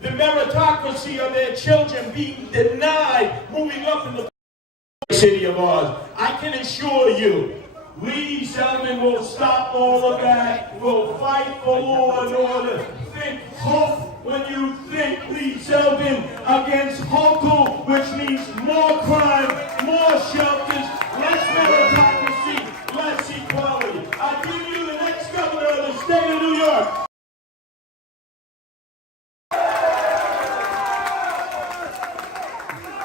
the meritocracy of their children being denied moving up in the city of ours. I can assure you, Lee Zeldin will stop all of that, will fight for law and order. Think hope when you think Lee Zeldin against Hochul, which means more crime, more shelters, less meritocracy, less equality. I give you the next governor of the state of New York.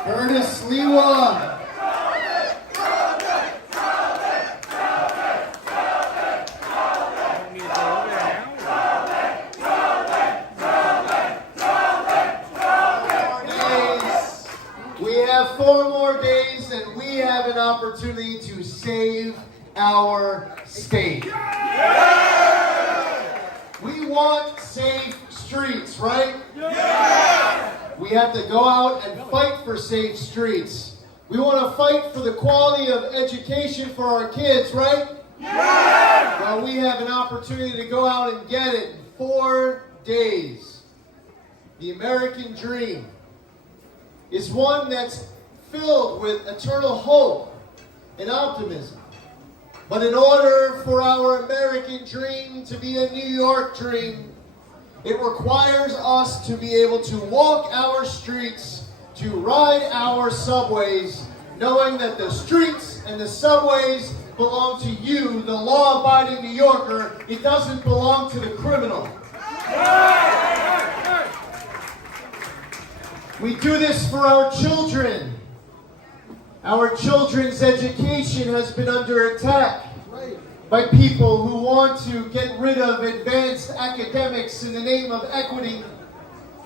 Curtis Lewa. We have 4 more days and we have an opportunity to save our state. We want safe streets, right? We have to go out and fight for safe streets. We want to fight for the quality of education for our kids, right? Well, we have an opportunity to go out and get it in 4 days. The American dream is one that's filled with eternal hope and optimism. But in order for our American dream to be a New York dream, it requires us to be able to walk our streets, to ride our subways, knowing that the streets and the subways belong to you, the law-abiding New Yorker. It doesn't belong to the criminal. We do this for our children. Our children's education has been under attack by people who want to get rid of advanced academics in the name of equity.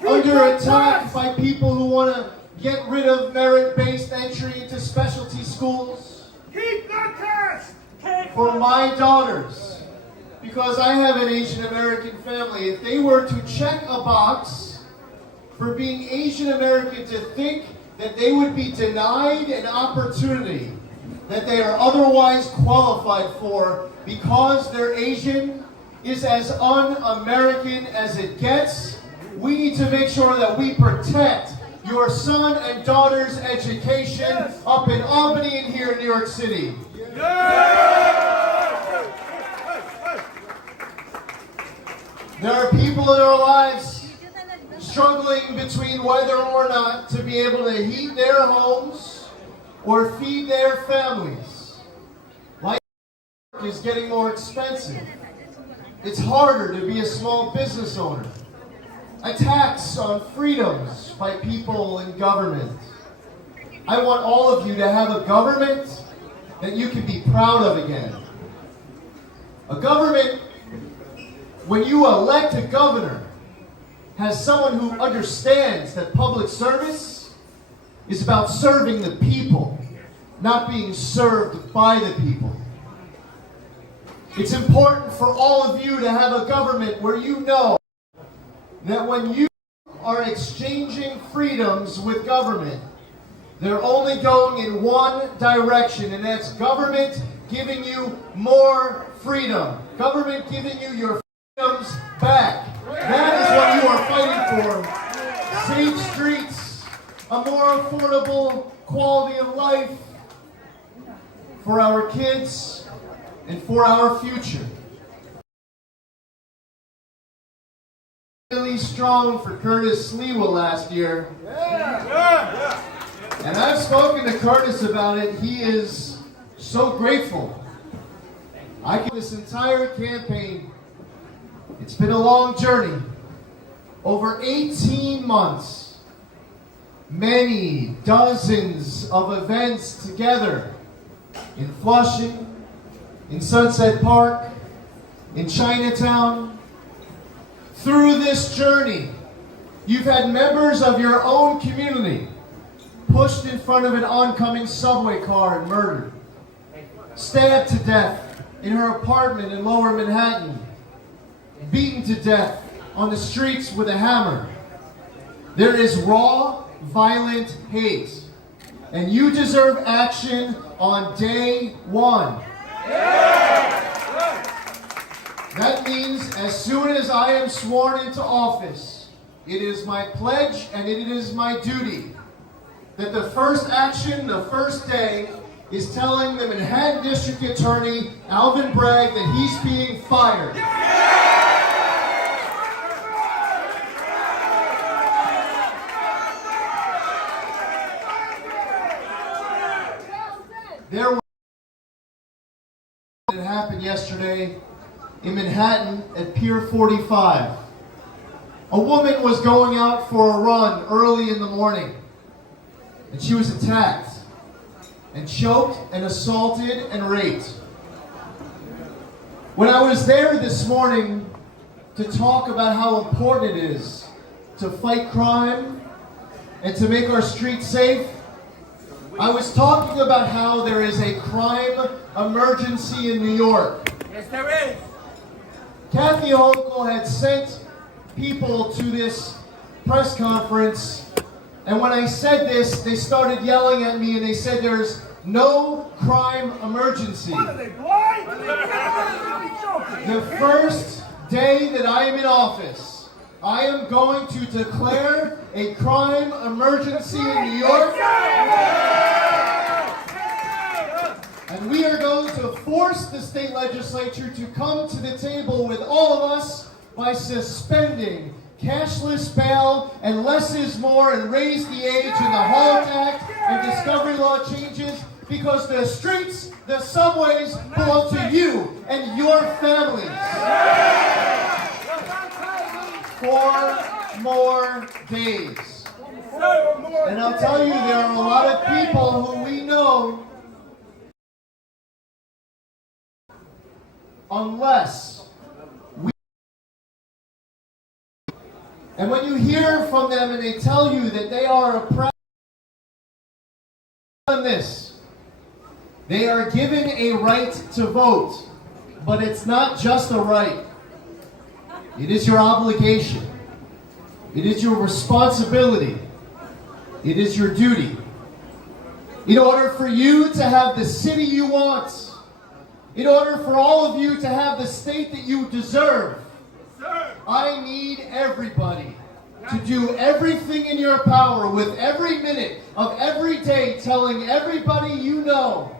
Under attack by people who want to get rid of merit-based entry into specialty schools. Keep the test! For my daughters, because I have an Asian American family, if they were to check a box for being Asian American, to think that they would be denied an opportunity that they are otherwise qualified for because they're Asian is as un-American as it gets. We need to make sure that we protect your son and daughter's education up in Albany and here in New York City. There are people in our lives struggling between whether or not to be able to heat their homes or feed their families. Life is getting more expensive. It's harder to be a small business owner. Attacks on freedoms by people in government. I want all of you to have a government that you can be proud of again. A government, when you elect a governor, has someone who understands that public service is about serving the people, not being served by the people. It's important for all of you to have a government where you know that when you are exchanging freedoms with government, they're only going in one direction, and that's government giving you more freedom. Government giving you your freedoms back. That is what you are fighting for. Safe streets, a more affordable quality of life for our kids and for our future. Really strong for Curtis Lewa last year. And I've spoken to Curtis about it. He is so grateful. This entire campaign, it's been a long journey. Over 18 months, many dozens of events together in Flushing, in Sunset Park, in Chinatown. Through this journey, you've had members of your own community pushed in front of an oncoming subway car and murdered, stabbed to death in her apartment in Lower Manhattan, beaten to death on the streets with a hammer. There is raw, violent hate, and you deserve action on day one. That means as soon as I am sworn into office, it is my pledge and it is my duty that the first action, the first day, is telling the Manhattan District Attorney, Alvin Bragg, that he's being fired. There was that happened yesterday in Manhattan at Pier 45. A woman was going out for a run early in the morning, and she was attacked and choked and assaulted and raped. When I was there this morning to talk about how important it is to fight crime and to make our streets safe, I was talking about how there is a crime emergency in New York. Yes, there is. Kathy Hochul had sent people to this press conference, and when I said this, they started yelling at me and they said there's no crime emergency. What are they, blind? The first day that I am in office, I am going to declare a crime emergency in New York. And we are going to force the state legislature to come to the table with all of us by suspending cashless bail and less is more and raise the age in the HALT Act and discovery law changes, because the streets, the subways belong to you and your families. 4 more days. And I'll tell you, there are a lot of people who we know, unless we... And when you hear from them and they tell you that they are oppressed on this, they are given a right to vote, but it's not just a right. It is your obligation. It is your responsibility. It is your duty. In order for you to have the city you want, in order for all of you to have the state that you deserve, I need everybody to do everything in your power with every minute of every day, telling everybody you know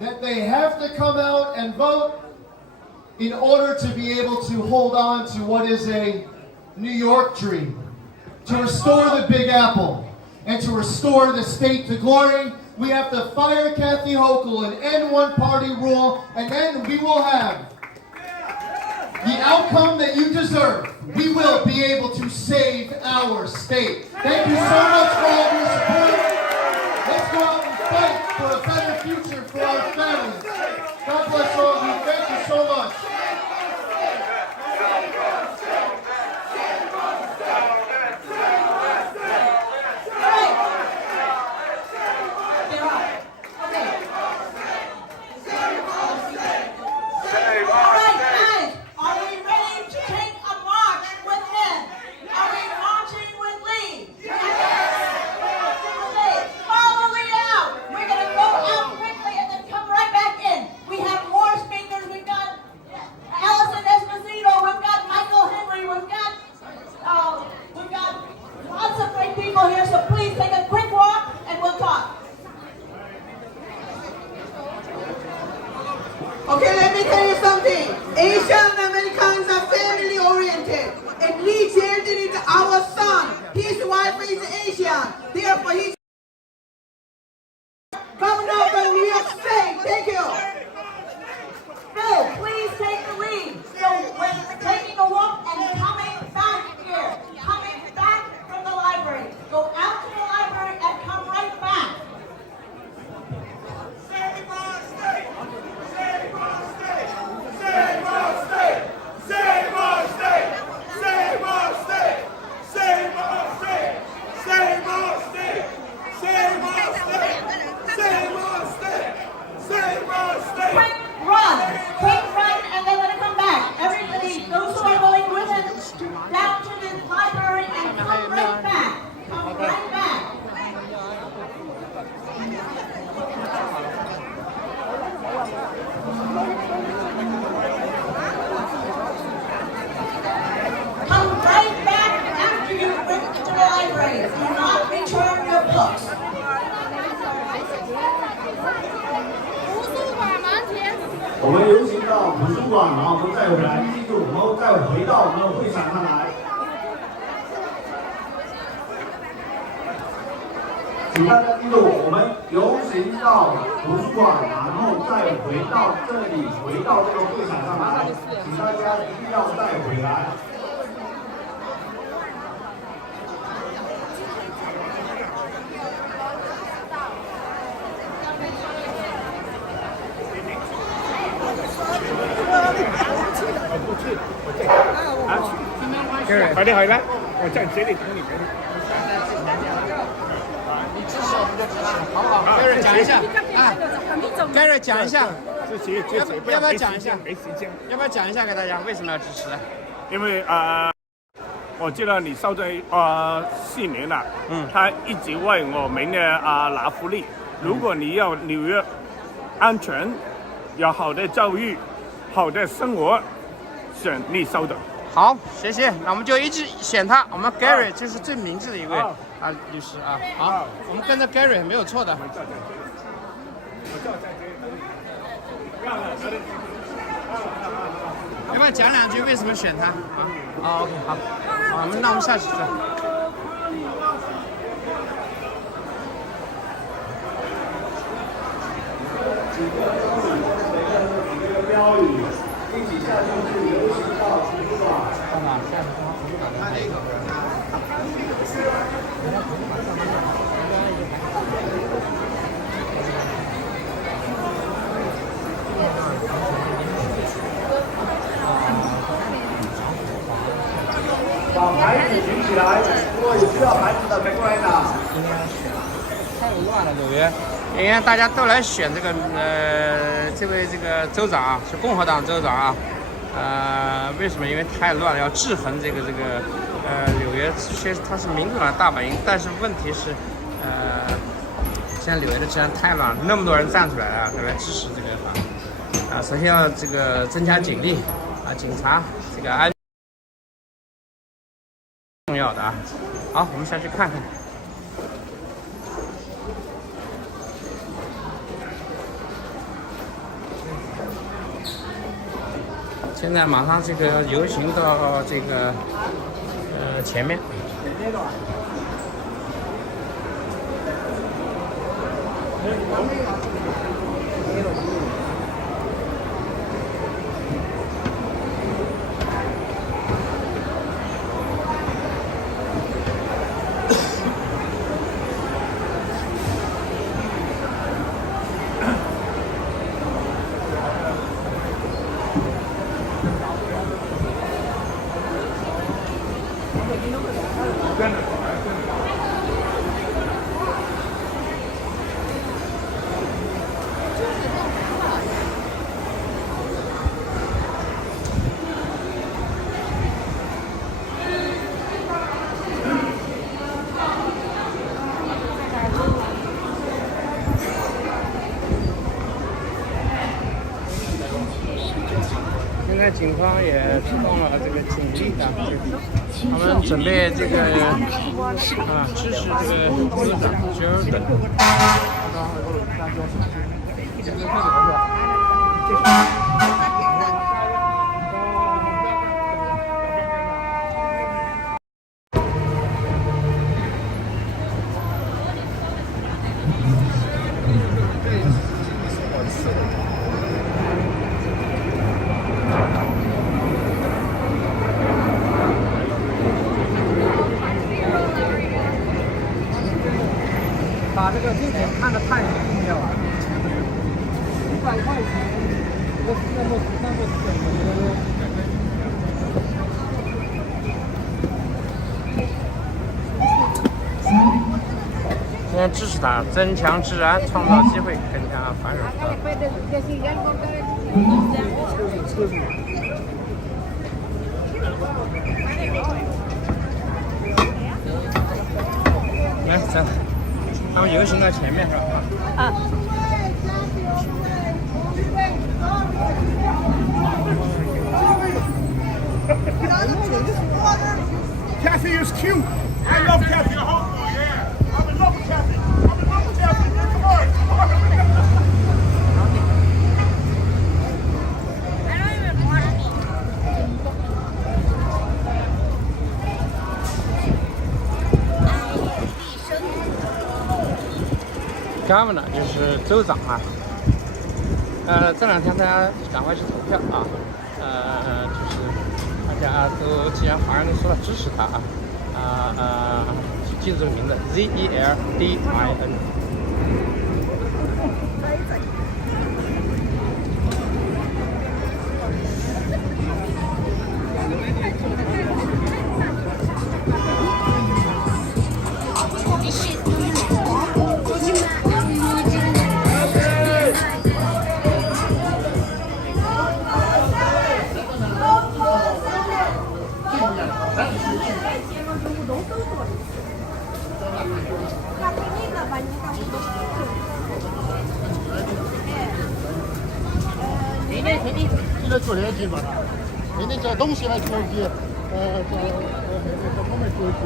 that they have to come out and vote in order to be able to hold on to what is a New York dream, to restore the Big Apple, and to restore the state to glory. We have to fire Kathy Hochul and end one-party rule, and then we will have the outcome that you deserve. We will be able to save our state. Thank you so much for all of your support. Let's go out and fight for a better future for our families. God bless all of you. Thank you so much. Okay, let me tell you something. Asian Americans are family oriented. And Lee Zeldin is our son. His wife is Asian. Therefore, he's Governor of New York State. Thank you. Phil, please take the lead. So when taking a walk and coming back here, coming back from the library, go out to the library and come right back. Save our state! Save our state! Save our state! Save our state! Save our state! Save our state! Save our state! Save our state! Save our state! Save our state! Quick run, and then let it come back. Everybody, those who are going with him, down to the library and come right back. Come right back. Come right back after you 我们游行到图书馆，然后我们再回来，记住，我们再回到我们的会场上来。请大家记住，我们游行到图书馆，然后再回到这里，回到这个会场上来。请大家一定要再回来。快点回来，我在这里等你。好不好？Gary 讲一下啊，Gary 讲一下，要不要讲一下？没时间。要不要讲一下给大家为什么要支持？因为我知道你受罪4年了，他一直为我们的拿福利。如果你要纽约安全，有好的教育，好的生活，选你收的。好，谢谢。那我们就一直选他，我们 Gary 就是最明智的一位律师啊。好，我们跟着 Gary 没有错的。要不要讲2句为什么选他？OK， 好，那我们下去说。标语，一起下去游行到图书馆。干嘛？下去图书馆。他那个。把牌子举起来，如果有需要牌子的，没过来拿。太乱了，纽约。因为大家都来选这个这位州长啊，是共和党州长啊。为什么？因为太乱了，要制衡这个纽约。其实它是民主党大本营，但是问题是现在纽约的治安太乱了，那么多人站出来啊，来支持这个法。首先要增加警力啊，警察这个安重要的啊。好，我们下去看看。现在马上游行到前面。现在警方也出动了警力啊，他们准备支持州长Zeldin。把这个金钱看得太重要了，100块钱，这个那么现在支持他，增强治安，创造机会，更加繁荣。来，走。他们游行到前面是吧？啊。Kathy is cute. I love Kathy. Yeah, I'm in love with Kathy. I'm in love with Kathy. Come on. Governor 就是州长啊。这2天大家赶快去投票啊！就是大家都既然华人都说了支持他啊，记住这个名字 Zeldin。做联机嘛，人家这东西来做机，他们做机，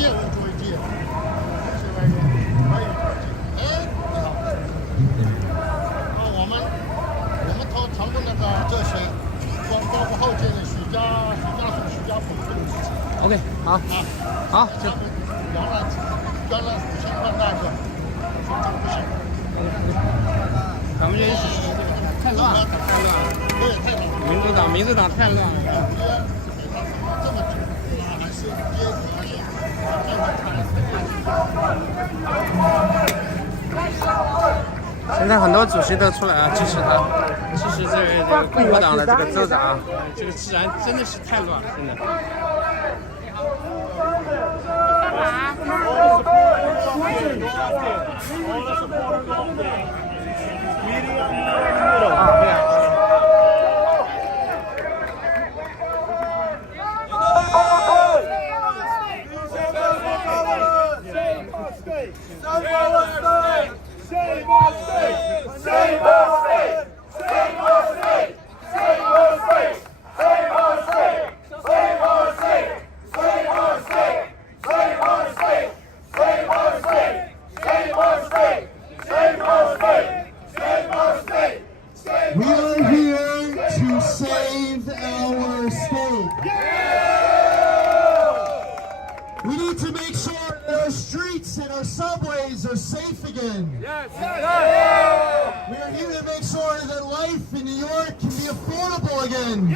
业务做机，还有，哎，你好，我们常规那个这些，包括后天的许家谱这种事情。OK， 好，好，这捐了5000块大个，不行。咱们这一起太乱了，太乱了。民主党太乱了。现在很多主席都出来支持他，支持这个共和党的这个州长，这个治安真的是太乱了，真的。We are here to save our state. We need to make sure that our streets and our subways are safe again. We are here to make sure that life in New York can be affordable again.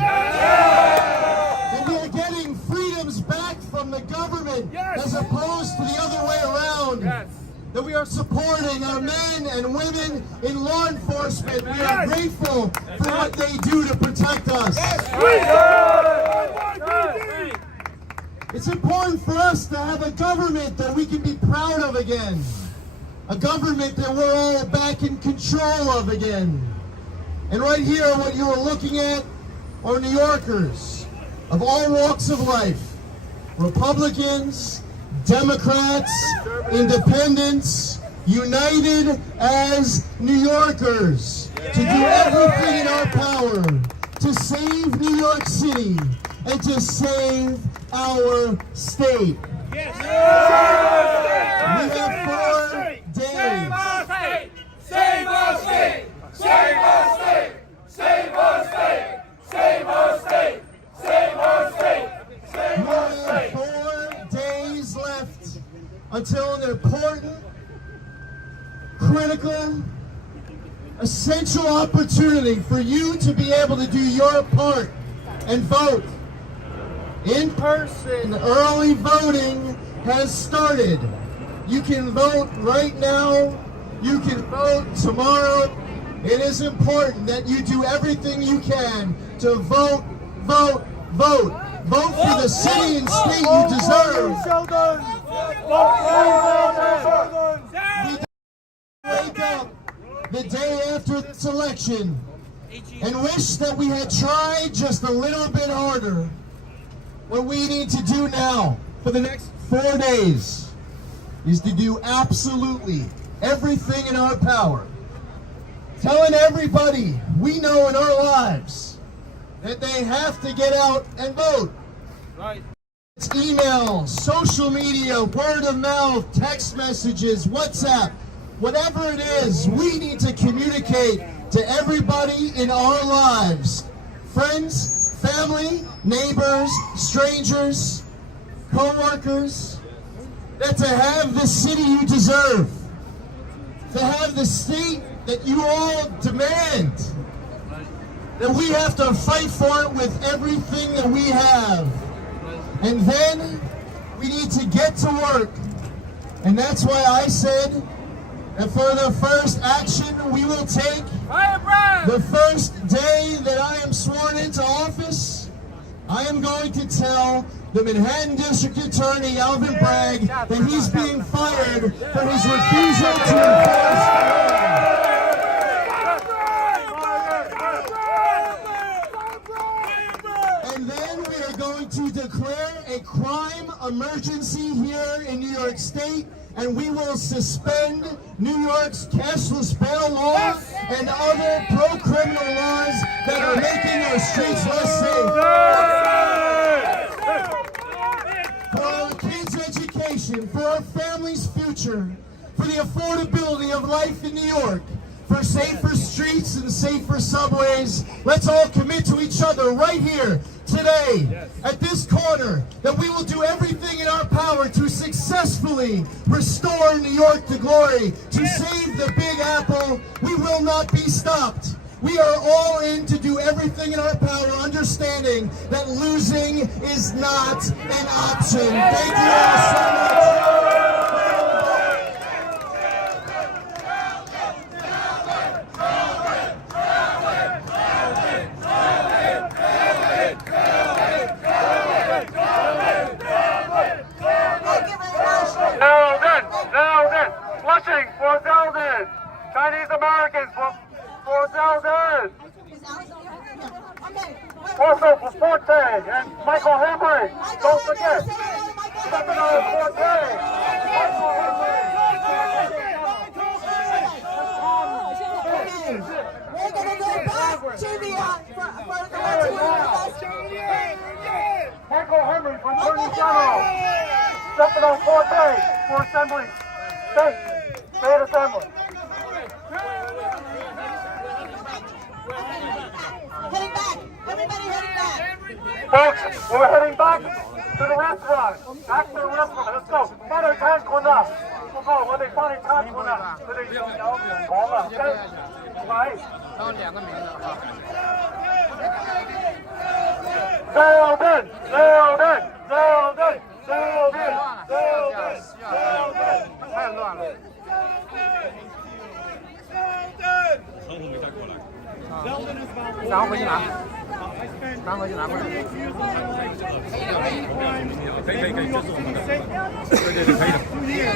And we are getting freedoms back from the government as opposed to the other way around. That we are supporting our men and women in law enforcement. We are grateful for what they do to protect us. It's important for us to have a government that we can be proud of again. A government that we're all back in control of again. And right here, what you are looking at are New Yorkers of all walks of life. Republicans, Democrats, Independents, united as New Yorkers to do everything in our power to save New York City and to save our state. We have 4 days. Save our state! Save our state! Save our state! Save our state! Save our state! Save our state! Save our state! 4 days left until an important, critical, essential opportunity for you to be able to do your part and vote. In person, early voting has started. You can vote right now. You can vote tomorrow. It is important that you do everything you can to vote, vote, vote. Vote for the city and state you deserve. Wake up the day after this election and wish that we had tried just a little bit harder. What we need to do now for the next 4 days is to do absolutely everything in our power. Telling everybody we know in our lives that they have to get out and vote. Right. It's email, social media, word of mouth, text messages, WhatsApp, whatever it is, we need to communicate to everybody in our lives. Friends, family, neighbors, strangers, co-workers. that to have the city you deserve, to have the state that you all demand, that we have to fight for it with everything that we have. And then we need to get to work. And that's why I said that for the first action we will take, the first day that I am sworn into office, I am going to tell the Manhattan District Attorney, Alvin Bragg, that he's being fired for his refusal to enforce. And then we are going to declare a crime emergency here in New York State, and we will suspend New York's cashless bail law and other pro-criminal laws that are making our streets less safe. For our kids' education, for our families' future, for the affordability of life in New York, for safer streets and safer subways, let's all commit to each other right here, today, at this corner, that we will do everything in our power to successfully restore New York to glory, to save the Big Apple. We will not be stopped. We are all in to do everything in our power, understanding that losing is not an option. Thank you all so much. Zeldin! Flushing for Zeldin! Chinese Americans for Zeldin! Also for Forte and Michael Henry! Don't forget! Stefano Forte! Michael Henry! We're going to go back to the Michael Henry from Attorney General! Stefano Forte for Assembly! State Assembly! Heading back! Everybody heading back! Folks, we're heading back to the restaurant. Back to the restaurant. Let's go. 8点半過啦，不過我哋幫你參觀啦。佢哋有講啦，喂。然後2個名字啊。Zeldin! Zeldin! Zeldin! Zeldin! 太亂了。然後回去拿。拿回去拿过来。可以，这是我们的。对，可以的。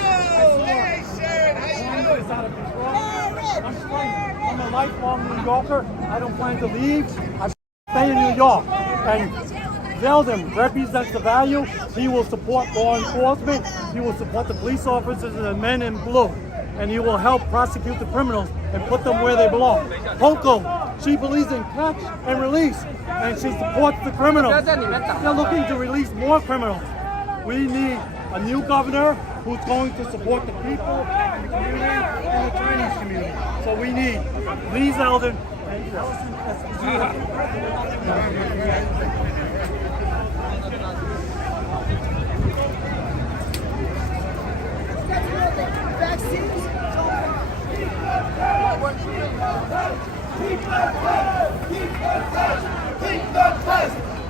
I'm a lifelong New Yorker. I don't plan to leave. I stay in New York. And Zeldin represents the value. He will support law enforcement. He will support the police officers and the men in blue. And he will help prosecute the criminals and put them where they belong. Poco, she believes in catch and release, and she supports the criminals. They're looking to release more criminals. We need a new governor who's going to support the people and the community and the Chinese community. So we need Lee Zeldin and Keep the test! Keep the test!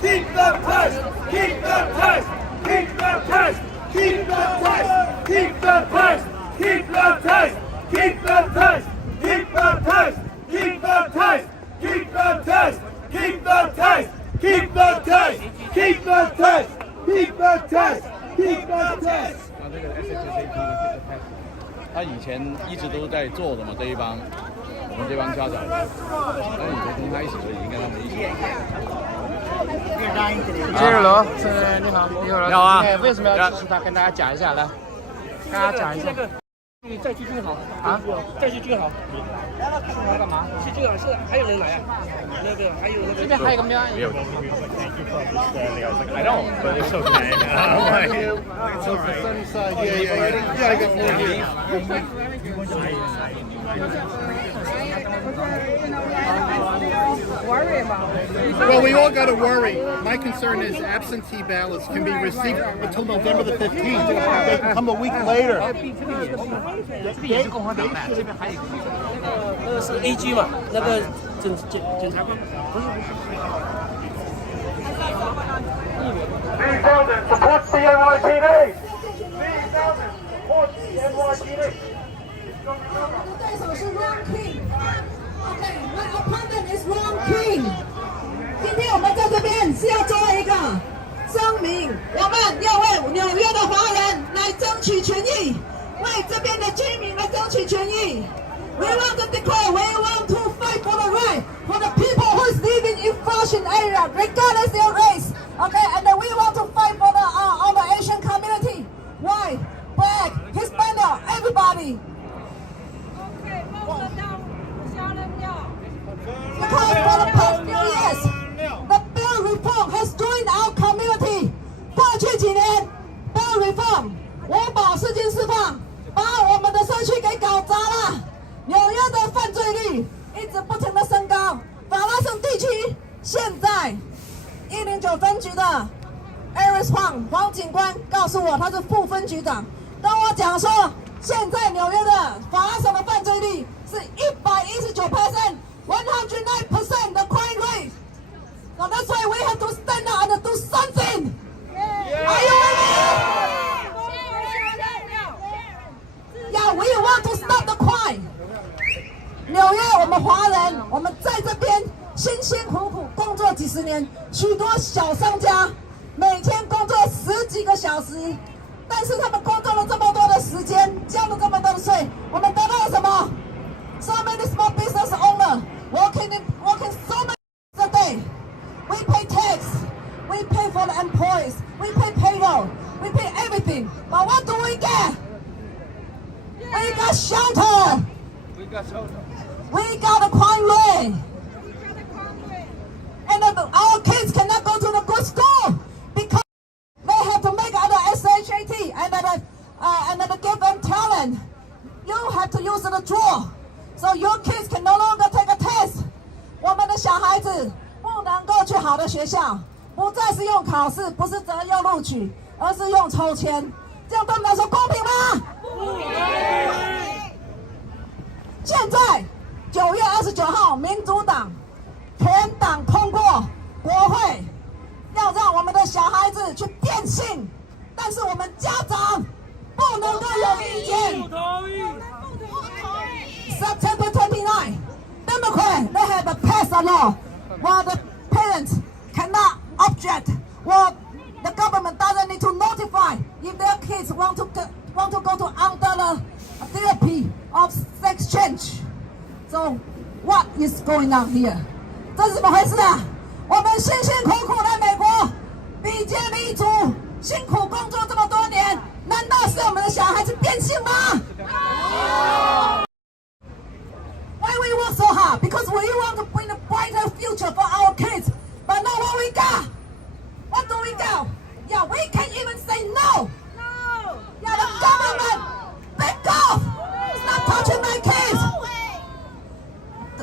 Keep the test! Keep the test! Keep the test! Keep the test! Keep the test! Keep the test! Keep the test! Keep the test! Keep the test! Keep the test! Keep the test! Keep the test! Keep the test! Keep the test! Keep the test! Keep the test! 他以前一直都在做的嘛，这一帮我们这帮家长，但以前跟他一起，已经跟他们一起。接着楼，你好，你好啊！为什么要支持他？跟大家讲一下，来，跟大家讲一下。再去俊豪啊！再去俊豪。俊豪干嘛？去俊豪是还有人来啊？那个还有那个。这边还有个喵。I don't, but it's okay. It's all right. Sunnyside, yeah, I got more here. Well, we all got to worry. My concern is absentee ballots can be received until November the 15th. They can come a week later. 这也是共和党的，这边还有一个那个是 AG 嘛，那个检察官不是。Lee Zeldin supports the NYPD. Lee Zeldin supports the NYPD. 对手是 Wrong King。OK, my opponent is Wrong King。今天我们在这边是要做一个声明，我们要为纽约的华人来争取权益，为这边的居民来争取权益。We want to declare, we want to fight for the right for the people who is living in Fashion area, regardless their race. Okay, and then we want to fight for the Asian community, white, black, Hispanic, everybody. Because for the past few years, the bill reform has joined our community. 过去几年 ，bill reform 国保释金释放，把我们的社区给搞砸了。纽约的犯罪率一直不停的升高。法拉盛地区现在109分局的 Aris Huang 黄警官告诉我，他是副分局长，跟我讲说，现在纽约的法拉盛的犯罪率是119%。109% the crime rate. So that's why we have to stand up and do something. Are you ready? Yeah, we want to stop the crime. 纽约，我们华人，我们在这边辛辛苦苦工作几十年，许多小商家每天工作10几个小时，但是他们工作了这么多的时间，交了这么多的税，我们得到了什么？So many small business owners working so many hours a day. We pay tax, we pay for the employees, we pay payroll, we pay everything. But what do we get? We got shelter. We got a crime rate. And our kids cannot go to the good school because they have to make other SHAT and give them talent. You have to use the draw. So your kids can no longer take a test. 我们的小孩子不能够去好的学校，不再是用考试，不是择优录取，而是用抽签。这样对我们来说公平吗？不公平。现在9月29号，民主党全党通过国会，要让我们的小孩子去变性，但是我们家长不能够有意见。September 29, Democrat, they have passed a law where the parents cannot object, or the government doesn't need to notify if their kids want to go to under the therapy of sex change. So, what is going on here? 这是怎么回事啊？我们辛辛苦苦来美国，比肩立足，辛苦工作这么多年，难道是我们的小孩子变性吗？Why we work so hard? Because we want to bring a brighter future for our kids. But not what we got. What do we got? Yeah, we can't even say no. No. Yeah, the government, back off. Stop touching my kids.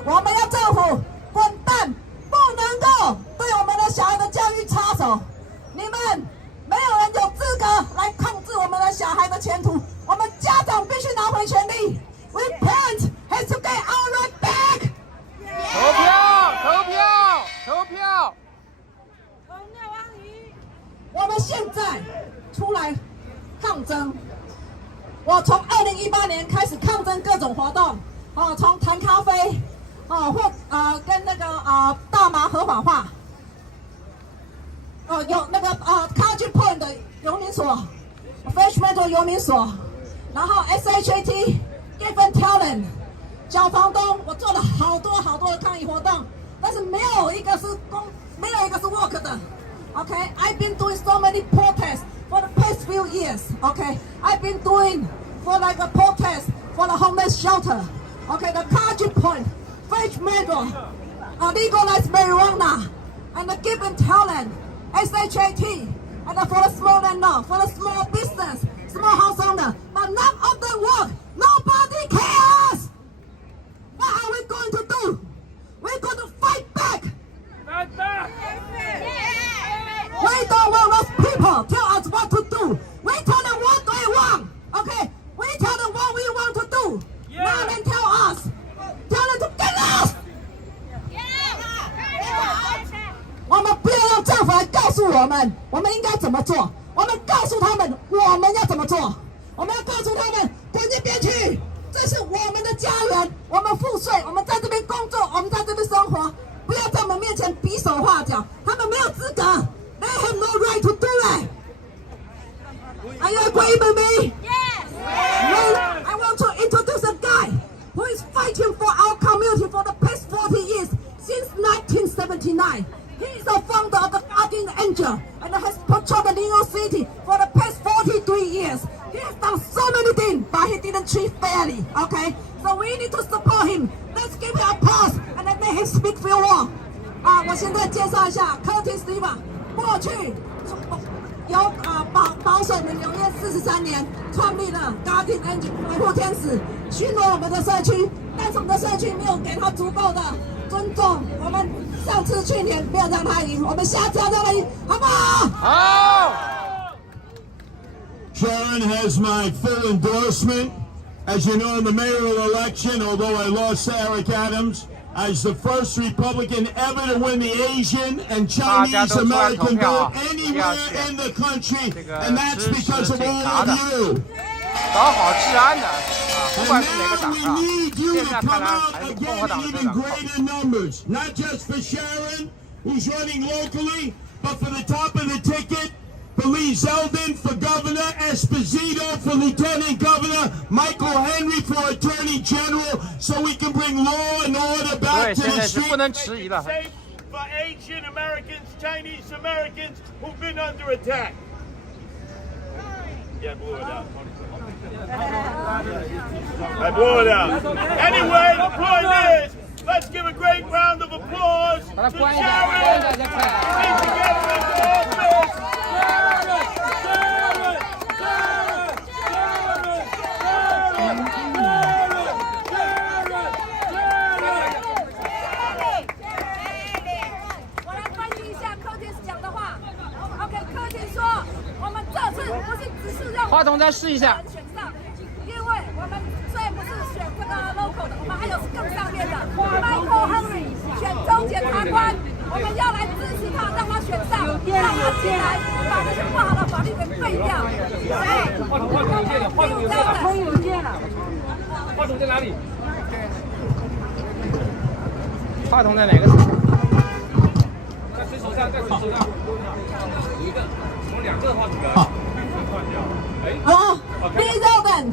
我们要政府滚蛋，不能够对我们的小孩的教育插手。你们没有人有资格来控制我们的小孩的前途。我们家长必须拿回权利。We parents have to get our right back. 投票，投票，投票！我们现在出来抗争。我从2018年开始抗争各种活动，从谈咖啡，或跟那个大麻合法化，有那个College Point 的游民所 ，Freshman 游民所，然后 SHAT。Give and talent， 小房东，我做了好多的抗议活动，但是没有一个是 work 的。Okay, I've been doing so many protests for the past few years. Okay, I've been doing for like a protest for the homeless shelter. Okay, the College Point, French Metro, legalized marijuana, and the Give and Talent, SHAT, and for the small landlord, for the small business, small house owner. But none of them work. Nobody cares. What are we going to do? We're going to fight back. 我们应该怎么做？我们告诉他们我们要怎么做？我们要告诉他们滚一边去，这是我们的家园，我们付税，我们在这边工作，我们在这边生活，不要在我们面前比手画脚，他们没有资格 ，They have no right to do it. Are you agree with me? Yes. Well, I want to introduce a guy who is fighting for our community for the past 40 years, since 1979. He is the founder of the Guardian Angel and has patrolled the New York City for the past 43 years. He has done so many things, but he didn't treat fairly, okay? So we need to support him. Let's give him a pause and let him speak for more. 我现在介绍一下 Curtis Lee 吧。过去由保守的纽约43年创立了 Guardian Angel 维护天使，巡逻我们的社区，但是我们的社区没有给他足够的尊重。我们上次去年没有让他赢，我们下次要让他赢，好不好？好。Sharon has my full endorsement. As you know, in the mayoral election, although I lost Eric Adams, I was the first Republican ever to win the Asian and Chinese American vote anywhere in the country, and that's because of all of you. 搞好治安的不管是哪个 And 党 now we need you 现 to 在 come 看来 out 还是 again 共和党 in 的 even 党。 greater numbers, not just for Sharon, who's running locally, but for the top of the ticket, for Lee Zeldin for governor, Esposito for lieutenant governor, Michael Henry for attorney general, so we can bring law and order 对， back to 现 the 在是 street. 不能迟疑了。 Safe for Asian Americans, Chinese Americans who've been under attack. Yeah, I blew it out. I blew it out. Anyway, the point is, let's give a great round of applause to Sharon. Please get her into office. 我来翻译一下Curtis讲的话。OK，Curtis 说，我们这次不是只是让话筒再试一下。选上，因为我们虽然不是选这个 local 的，我们还有更上面的 Michael Henry 选州检察官，我们要来支持他，让他选上，让他进来，把那些不好的法律给废掉。话筒有电了，话筒有电了，话筒在哪里？话筒在哪个手？在谁手上？在谁手上？有一个，从两个话筒来。Lee Zeldin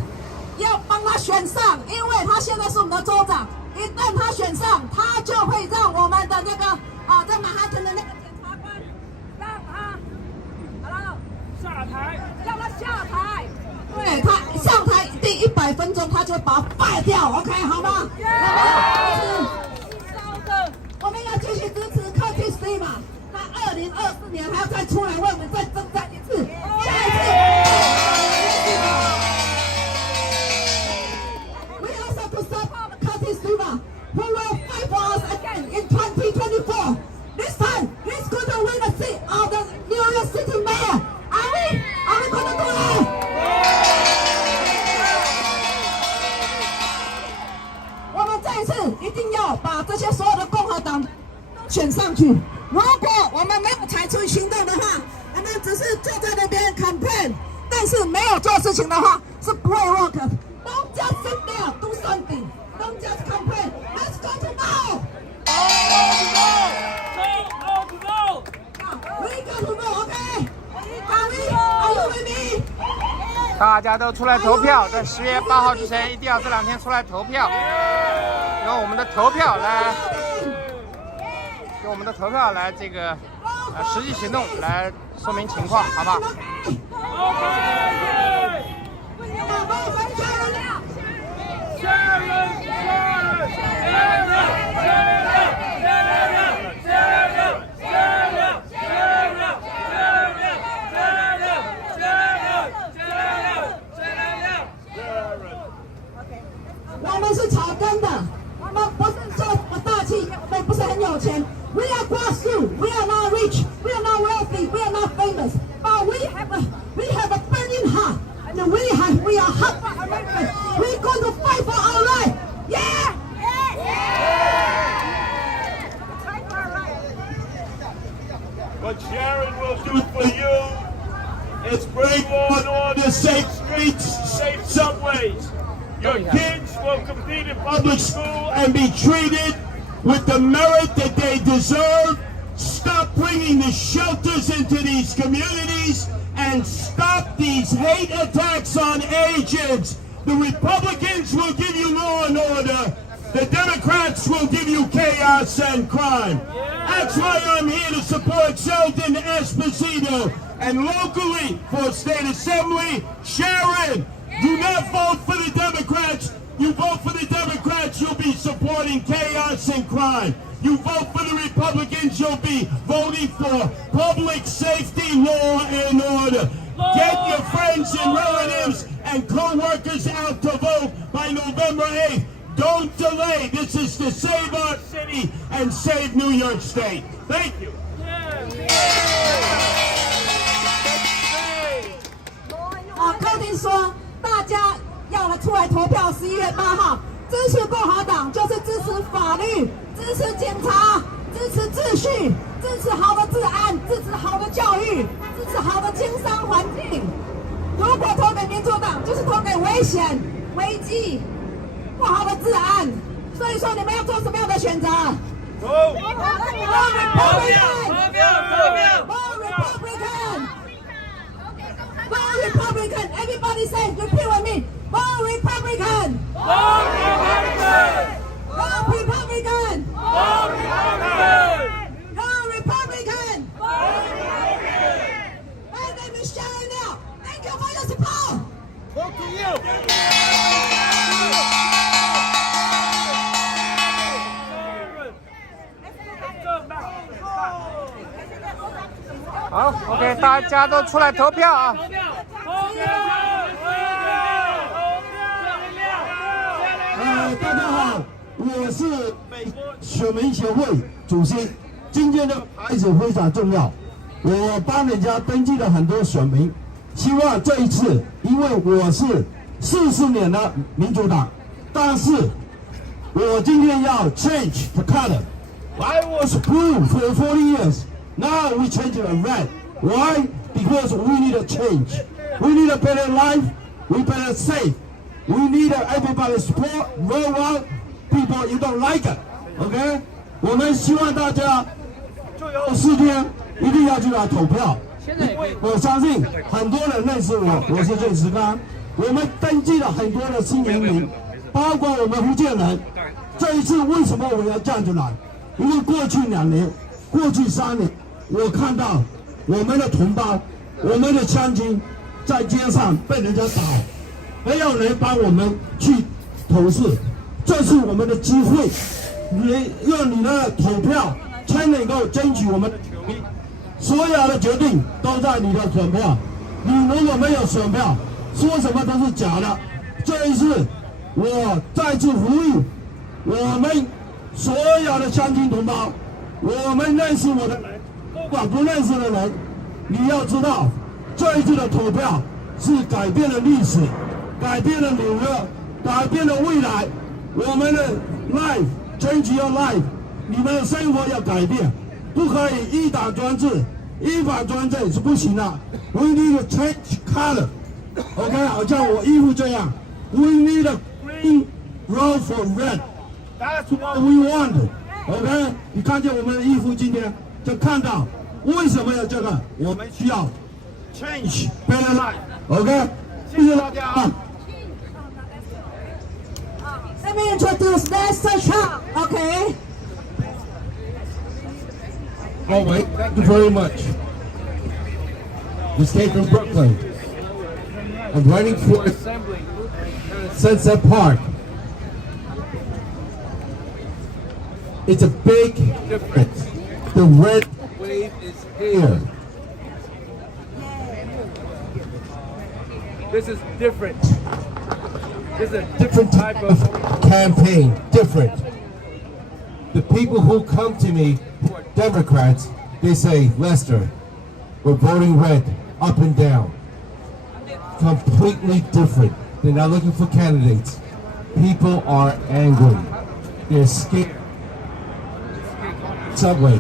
要帮他选上，因为他现在是我们的州长。一旦他选上，他就会让我们的那个在曼哈顿的那个检察官让他下台，让他下台。对他上台第100分钟，他就会把他废掉 ，OK 好吗？我们要继续支持Curtis Lee嘛，他2024年还要再出来为我们再征战一次，下一次。We also to support Curtis Lee, who will fight for us again in 2024. This time, he's going to win the seat of the New York City mayor. Are we? Are we going to do it? 我们这一次一定要把这些所有的共和党选上去。如果我们没有采取行动的话，我们只是坐在那边 campaign， 但是没有做事情的话，是不会 work。Don't just sit there, do something. Don't just complain. Let's go to vote. We got to vote, okay? Are you with me? 大家都出来投票，在10月8号之前，一定要这2天出来投票，用我们的投票来这个实际行动来说明情况，好吗？我们是草根的，我们不是做大企业，我们不是很有钱。We are grassroots. We are not rich. We are not wealthy. We are not famous. But we have a burning to school and be treated with the merit that they deserve. Stop bringing the shelters into these communities and stop these hate attacks on Asians. The Republicans will give you law and order. The Democrats will give you chaos and crime. That's why I'm here to support Zeldin Esposito. And locally for State Assembly, Sharon, do not vote for the Democrats. You vote for the Democrats, you'll be supporting chaos and crime. You vote for the Republicans, you'll be voting for public safety, law and order. Get your friends and relatives and co-workers out to vote by November 8th. Don't delay. This is to save our city and save New York State. Thank you. 柯丁说，大家要出来投票，11月8号，支持共和党就是支持法律，支持警察，支持秩序，支持好的治安，支持好的教育，支持好的经商环境。如果投给民主党，就是投给危险、危机、不好的治安。所以说，你们要做什么样的选择？投Vote Republican! Everybody say, repeat with me. Vote Republican! Vote Republican! Vote Republican! Vote Republican! Vote Republican! Vote Republican! My name is Sharon now. Thank you for your support. Vote to you. 好 ，OK， 大家都出来投票啊！大家好，我是美国选民协会主席。今天的牌子非常重要，我帮人家登记了很多选民，希望这一次，因为我是40年的民主党，但是我今天要 change the color. I was blue for 40 years. Now we change it to red. Why? Because we need a change. We need a better life. We better safe. We need everybody's support. Roll out people you don't like it. OK? 我们希望大家最后4天一定要去来投票。因为我相信很多人认识我，我是郑时刚。我们登记了很多的新移民，包括我们福建人。这一次为什么我要站出来？因为过去2年、过去3年。我看到我们的同胞、我们的乡亲在街上被人家打，没有人帮我们去投诉，这是我们的机会，用你的投票才能够争取我们的权利。所有的决定都在你的选票，你如果没有选票，说什么都是假的。这一次，我再次呼吁我们所有的乡亲同胞，我们认识我的人。不管不认识的人，你要知道，这一次的投票是改变了历史，改变了纽约，改变了未来。我们的 life change your life， 你们的生活要改变，不可以一党专制，依法专政是不行的。We need to change color， OK， 好像我衣服这样。We need a green road for red， That's what we want。OK， 你看见我们的衣服今天就看到。为什么要这个？我们需要 change better life。OK， 谢谢大家啊。Let me introduce Mr. Trump. Okay. Oh wait, thank you very much. Just came from Brooklyn. I'm running for assembly in Sunset Park. It's a big difference. The red wave is here. This is different. This is a different type of campaign. Different. The people who come to me who are Democrats, they say, Lester, we're voting red, up and down. Completely different. They're not looking for candidates. People are angry. They're scared. Subway.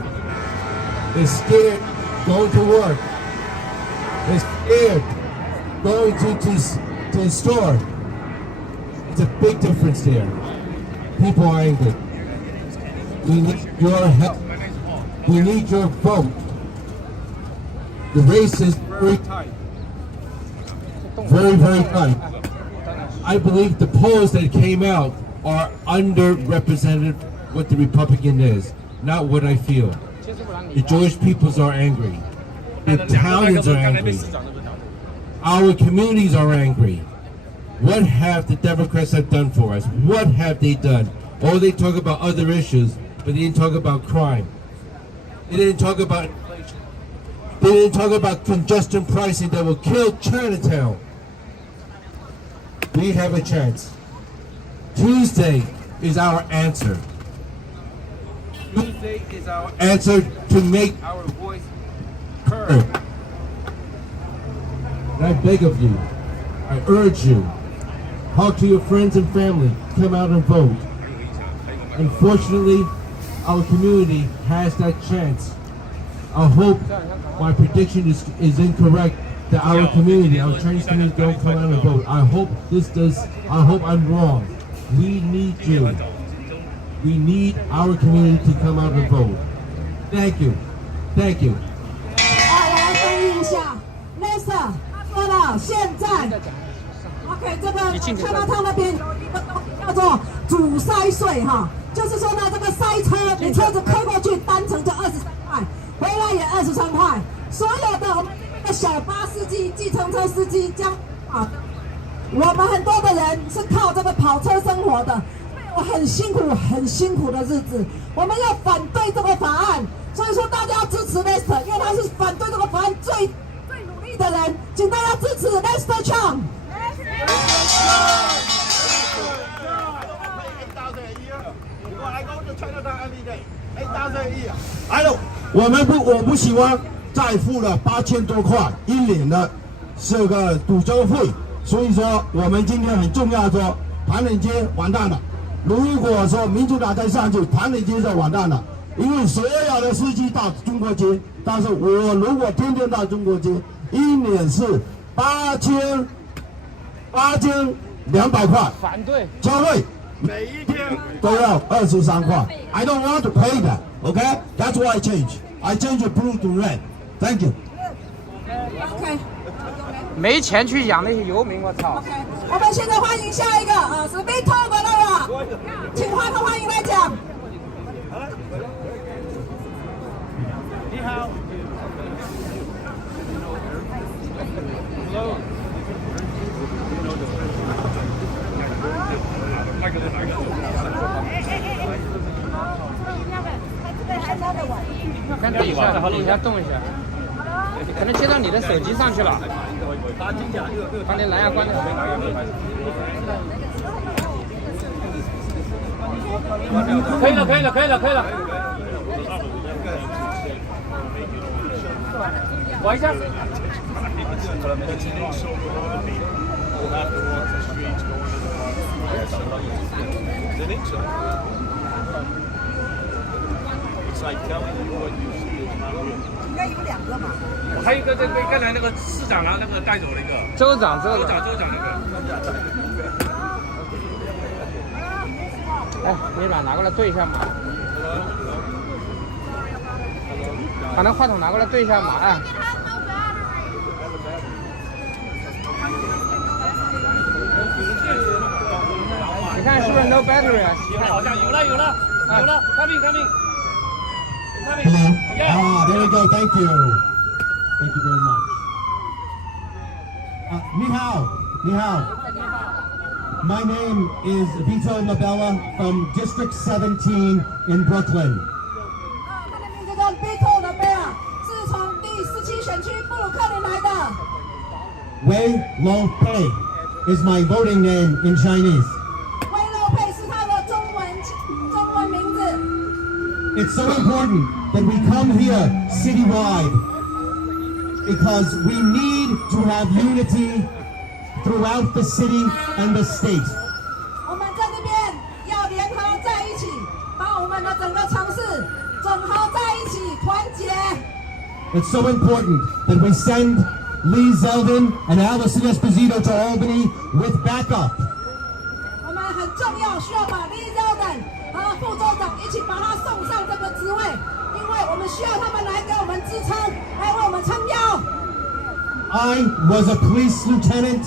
They're scared going to work. They're scared going to the store. It's a big difference there. People are angry. We need your help. We need your vote. The race is very tight. Very, very tight. I believe the polls that came out are underrepresented what the Republican is, not what I feel. The Jewish peoples are angry. The Italians are angry. Our communities are angry. What have the Democrats have done for us? What have they done? Oh, they talk about other issues, but they didn't talk about crime. They didn't talk about inflation. They didn't talk about congestion pricing that will kill Chinatown. We have a chance. Tuesday is our answer. Tuesday is our answer to make our voice heard. And I beg of you, I urge you, talk to your friends and family, come out and vote. Unfortunately, our community has that chance. I hope my prediction is incorrect, that our community, our Chinese community don't come out and vote. I hope I'm wrong. We need you. We need our community to come out and vote. Thank you. Thank you. 来翻译一下 ，Lester 他说了，现在 ，OK， 这个看到他那边有一个东西叫做主塞税哈，就是说呢，这个塞车，你车子开过去单程就23块，回来也23块，所有的我们这个小巴司机、计程车司机将啊，我们很多的人是靠这个跑车生活的。 很辛苦的日子，我们要反对这个法案，所以说大家要支持 Lester， 因为他是反对这个法案最努力的人，请大家支持 Lester Chang。我不希望再付了8000多块一年的这个赌州费，所以说我们今天很重要说，唐人街完蛋了。 如果说民主党再上去，唐人街就完蛋了，因为所有的司机到中国街，但是我如果天天到中国街，一年是8200块，反对交费，每一天都要23块。I don't want to pay that, okay? That's why I change. I change blue to red. Thank you. OK。 没钱去养那些游民，我操！ OK， 我们现在欢迎下一个是 Vito 的那个，请欢迎来讲。你好。看动一下，动一下，可能接到你的手机上去了。 把你蓝牙关掉。可以了。玩一下。应该有2个嘛。还有一个这个刚才那个市长啊，那个带走了一个。州长那个。哎，你把拿过来对一下码。把那话筒拿过来对一下码啊。你看是不是 no battery 啊？好像有了，coming。 Hello. There we go. Thank you. Thank you very much. 你好。My name is Vito Labella from District 17 in Brooklyn. 他的名字叫 Vito Labella， 是从第17选区布鲁克林来的。Wei Lo Pei is my voting name in Chinese. 威洛佩是他的中文名字。 It's so important that we come here citywide because we need to have unity throughout the city and the state. 我们在这边要联合在一起，把我们的整个城市整合在一起，团结。It's so important that we send Lee Zeldin and Allison Esposito to Albany with backup. 我们很重要，需要把 Lee Zeldin 们需要他们来给我们支撑，来为我们撑腰。I was a police lieutenant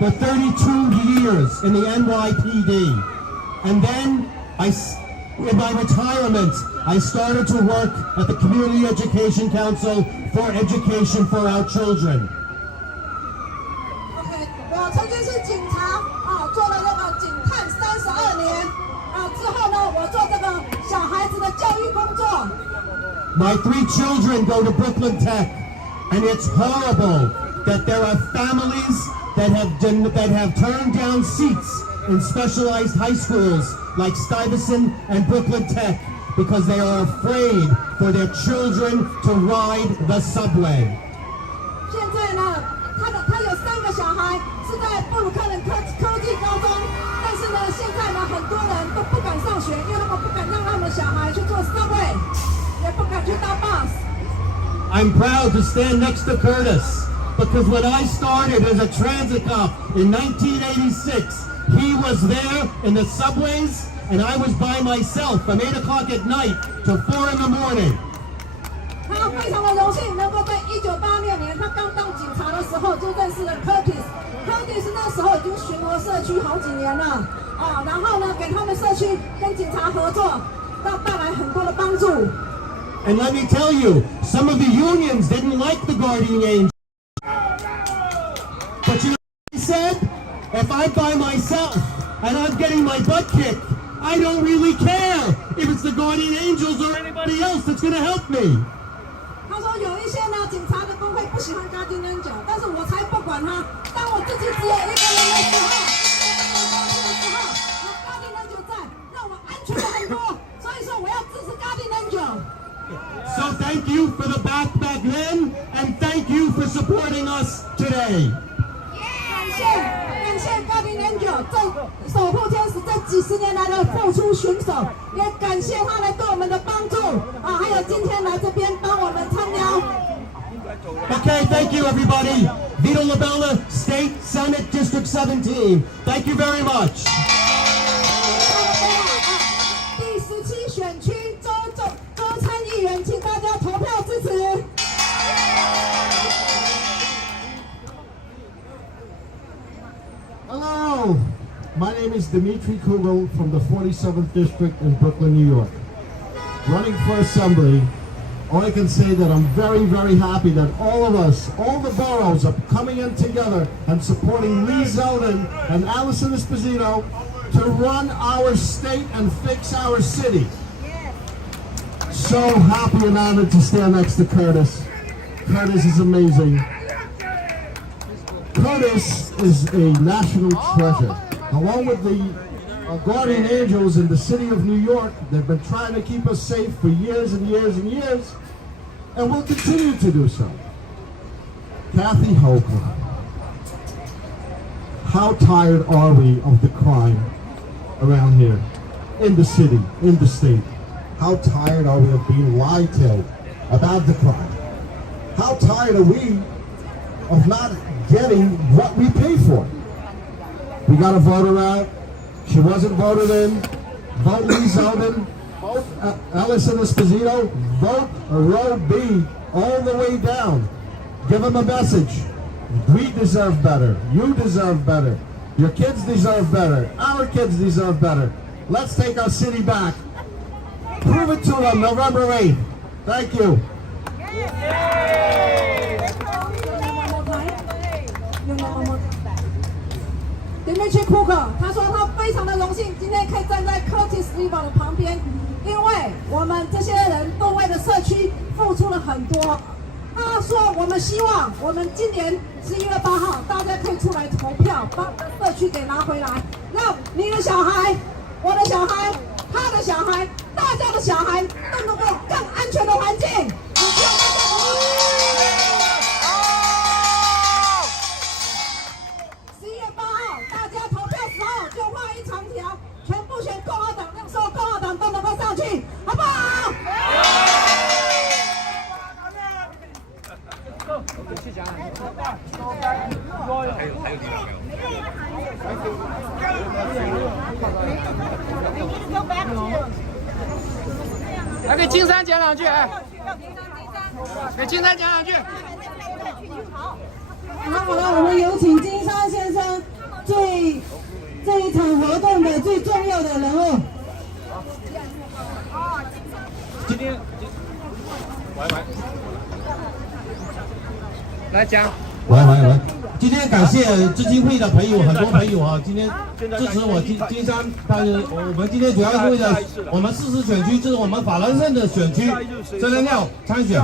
for 32 years in the NYPD. And then in my retirement, I started to work at the Community Education Council for education for our children. OK， 我曾经是警察做了那个警探32年之后呢，我做这个小孩子的教育工作。My 3 children go to Brooklyn Tech, and it's horrible that there are families that have turned down seats in specialized high schools like Stuyvesant and Brooklyn Tech because they are afraid for their children to ride the subway. 现在呢，他有3个小孩是在布鲁克林科技高中，但是呢，现在呢，很多人都不敢上学，因为他们不敢让他们小孩去坐 subway， 也不敢去搭 bus。I'm proud to stand next to Curtis because when I started as a transit cop in 1986, he was there in the subways, and I was by myself from 8 o'clock at night to 4 in the morning. 他非常的荣幸能够在1986年他刚当警察的时候就认识了 Curtis。Curtis 那时候已经巡逻社区好几年了然后呢给他们社区跟警察合作，带来很多的帮助。And let me tell you, some of the unions didn't like the guardian angel. But you know what I said? If I'm by myself and I'm getting my butt kicked, I don't really care if it's the guardian angels or anybody else that's going to help me. 他说有一些呢，警察的工会不喜欢 guardian angel， 但是我才不管他。当我自己只有一个人的时候，有 guardian angel 在，让我安全了很多。所以说我要支持 guardian angel。So thank you for the back then, and thank you for supporting us today. 感谢 guardian angel 这守护天使这几十年来的付出巡守，也感谢他来对我们的帮助还有今天来这边帮我们撑腰。Okay, thank you everybody. Vito Labella, State Senate District 17. Thank you very much. 第17选区州参议员，请大家投票支持。Hello, my name is Dimitri Kugel from the 47th District in Brooklyn, New York. Running for Assembly, all I can say that I'm very, very happy that all of us, all the boroughs are coming in together and supporting Lee Zeldin and Allison Esposito to run our state and fix our city. So happy and honored to stand next to Curtis. Curtis is amazing. Curtis is a national treasure. Along with the guardian angels in the city of New York, they've been trying to keep us safe for years and years and years, and will continue to do so. Kathy Hochul, how tired are we of the crime around here, in the city, in the state? How tired are we of being lied to about the crime? How tired are we of not getting what we pay for? We got a voter out. She wasn't voted in. Vote Lee Zeldin. Vote Allison Esposito. Vote row B all the way down. Give them a message. We deserve better. You deserve better. Your kids deserve better. Our kids deserve better. Let's take our city back. Prove it to them November 8th. Thank you. Dimitri Kugel 他说他非常的荣幸今天可以站在 Curtis River 的旁边，因为我们这些人都为了社区付出了很多。他说我们希望我们今年11月8号大家可以出来投票，把社区给拿回来，让你的小孩、我的小孩、他的小孩、大家的小孩都能够更安全的环境。来给金山讲两句，哎。给金山讲两句。好了，我们有请金山先生这一场活动的最重要的人物。今天，来讲。来，今天感谢基金会的朋友，很多朋友啊，今天支持我金山。但是我们今天主要是为了我们40选区，这是我们法兰盛的选区，Zeldin Liao参选。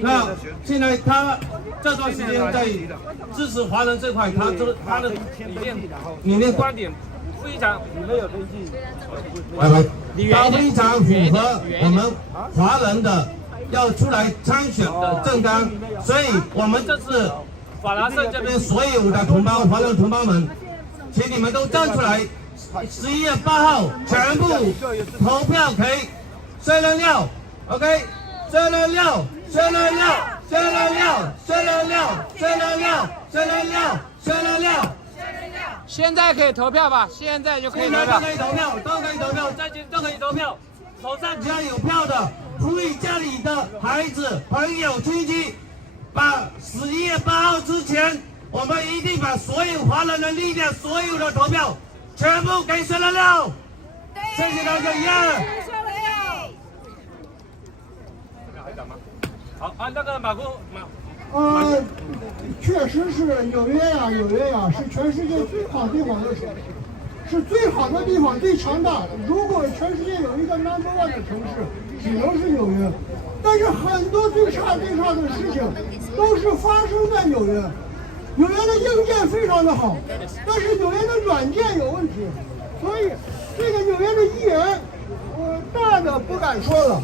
那现在他这段时间在支持华人这块，他的理念观点非常没有根据，他非常符合我们华人的要出来参选的政纲，所以我们这次。法拉盛这边所有的同胞，华人同胞们，请你们都站出来，11月8号全部投票给Zeldin Liao ，OK，Zeldin Liao，Zeldin Liao，现在可以投票吧？现在就可以投票。都可以投票，都可以投票。手上只要有票的，呼吁家里的孩子、朋友、亲戚。把11月8号之前，我们一定把所有华人的力量、所有的投票全部给Zeldin Liao。谢谢大家，好，那个马工确实是纽约呀，是全世界最好地方的城市，是最好的地方，最强大。如果全世界有一个 No.1 的城市，只能是纽约。但是很多最差的事情都是发生在纽约。纽约的硬件非常的好，但是纽约的软件有问题，所以这个纽约的议员，大的不敢说了。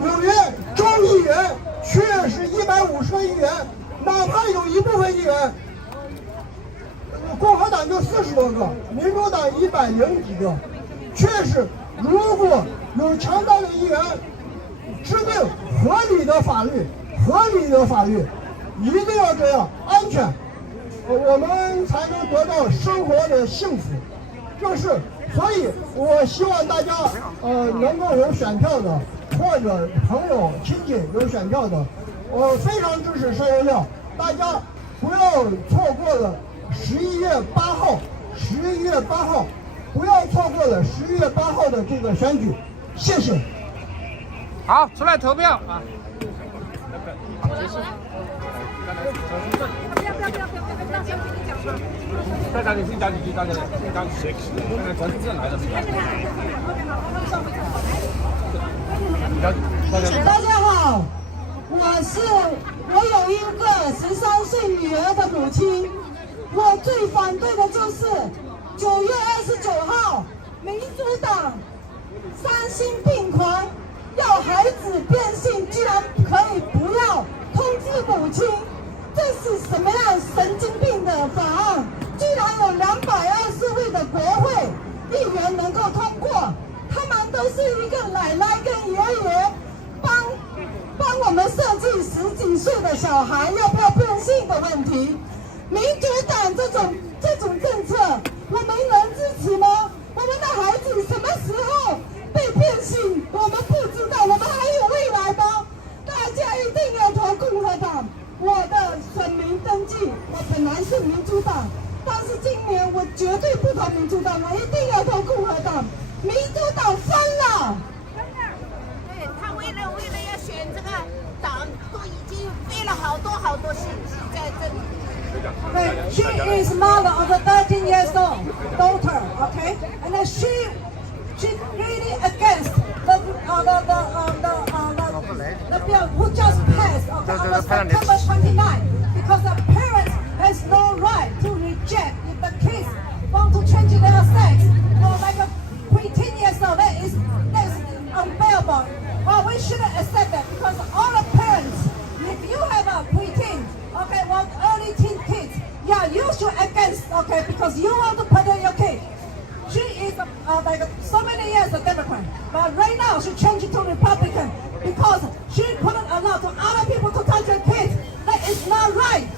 纽约众议员确实150个议员，哪怕有一部分议员，共和党就40多个，民主党100几个，确实如果有强大的议员。制定合理的法律，一定要这样安全，我们才能得到生活的幸福。所以我希望大家能够有选票的，或者朋友亲戚有选票的，我非常支持Zeldin Liao，大家不要错过了11月8号，不要错过了11月8号的这个选举，谢谢。好，出来投票啊！再讲几句，大家讲谁？全是来的。大家好，我有一个13岁女儿的母亲，我最反对的就是9月29号，民主党丧心病狂。要孩子变性，居然可以不要通知母亲，这是什么样神经病的法案？居然有220位的国会议员能够通过，他们都是一个奶奶跟爷爷帮我们设计10几岁的小孩要不要变性的问题。民主党这种政策，我们能支持吗？我们的孩子什么时候被变性，我们不知道，我们还有未来吗？大家一定要投共和党。我的选民登记，我本来是民主党，但是今年我绝对不投民主党，我一定要投共和党。民主党疯了，对他为了要选这个党，都已经费了好多心机在这里。Okay, she is mother of a 13 years old daughter. Okay, and then she's really against the bill who just passed on September 29, because the parents has no right to reject if the kids want to change their sex. Like a preteen years old, that's unbearable. Well, we shouldn't accept that, because all the parents, if you have a preteen, okay, early teen kids, yeah, you should against, okay, because you want to protect your kid. She is like so many years a Democrat, but right now she changed to Republican because she couldn't allow to other people to touch her kids. That is not right.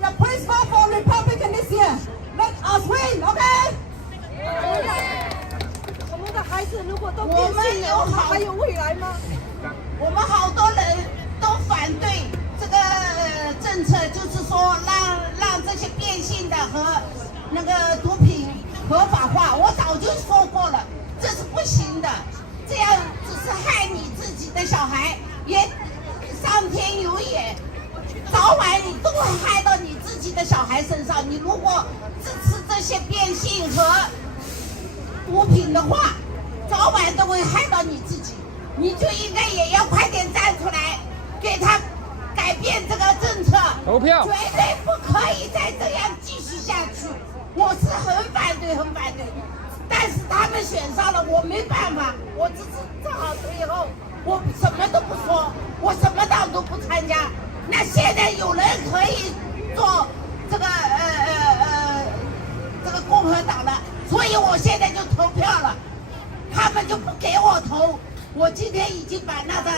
Yeah, please vote for Republican this year. Let us win, okay? 我们的孩子如果都变性了，我们还有未来吗？我们好多人都政策，就是说让这些变性的和那个毒品合法化。我早就说过了，这是不行的，这样只是害你自己的小孩，也上天有眼，早晚你都会害到你自己的小孩身上。你如果支持这些变性和毒品的话，早晚都会害到你自己。你就应该也要快点站出来，给他改变这个政策，投票，绝对不可以再这样继续下去。我是很反对，很反对。但是他们选上了，我没办法，我只是正好退后，我什么都不说，我什么党都不参加。那现在有人可以做这个这个共和党了，所以我现在就投票了，他们就不给我投。我今天已经把那张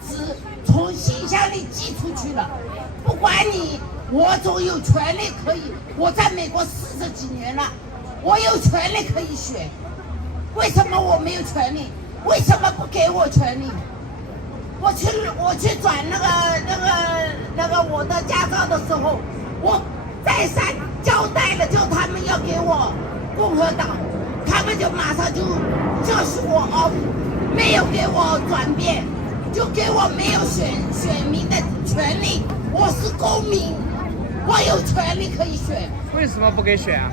纸从信箱里寄出去了。不管你，我总有权利可以。我在美国40几年了，我有权利可以选。为什么我没有权利？为什么不给我权利？我去转那个我的驾照的时候，我再三交代了，就他们要给我共和党，他们就马上就是我off。没有给我转变，就给我没有选民的权利。我是公民，我有权利可以选。为什么不给选啊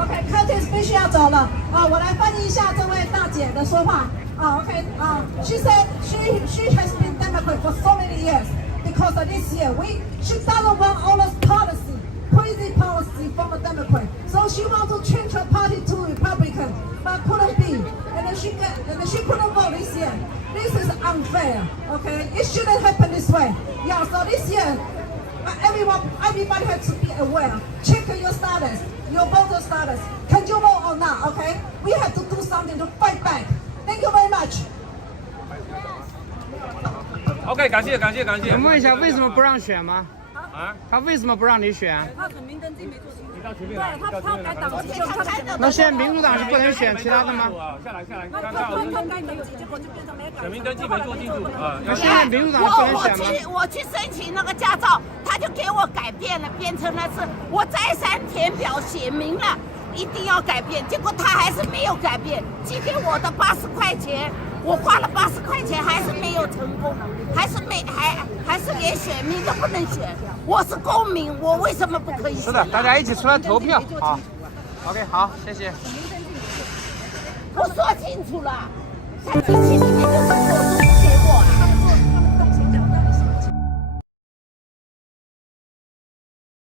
？OK， Curtis 必须要走了啊！我来翻译一下这位大姐的说话啊。OK， she said she has been Democrat for so many years because of this year she doesn't want all this crazy policy from a Democrat. So she wants to change her party to Republican, but couldn't be. And then she couldn't vote this year. This is unfair, okay? It shouldn't happen this way. Yeah, so this year, everybody has to be aware. Check your status, your voter status. Can you vote or not, okay? We have to do something to fight back. Thank you very much. OK， 感谢。能问一下为什么不让选吗？他为什么不让你选？他本名登记没做清楚。对，他改党籍就他。那现在民主党是不能选其他的吗？下来。他改登记，结果就变成没改。选民登记没做清楚啊。那现在民主党不能选吗？我去申请那个驾照，他就给我改变了，变成了是我再三填表写明了一定要改变，结果他还是没有改变。今天我的80块钱。我花了80块钱，还是没有成功，还是连选民都不能选。我是公民，我为什么不可以选？是的，大家一起出来投票啊 ！OK， 好，谢谢。我说清楚了，他机器里面就是说。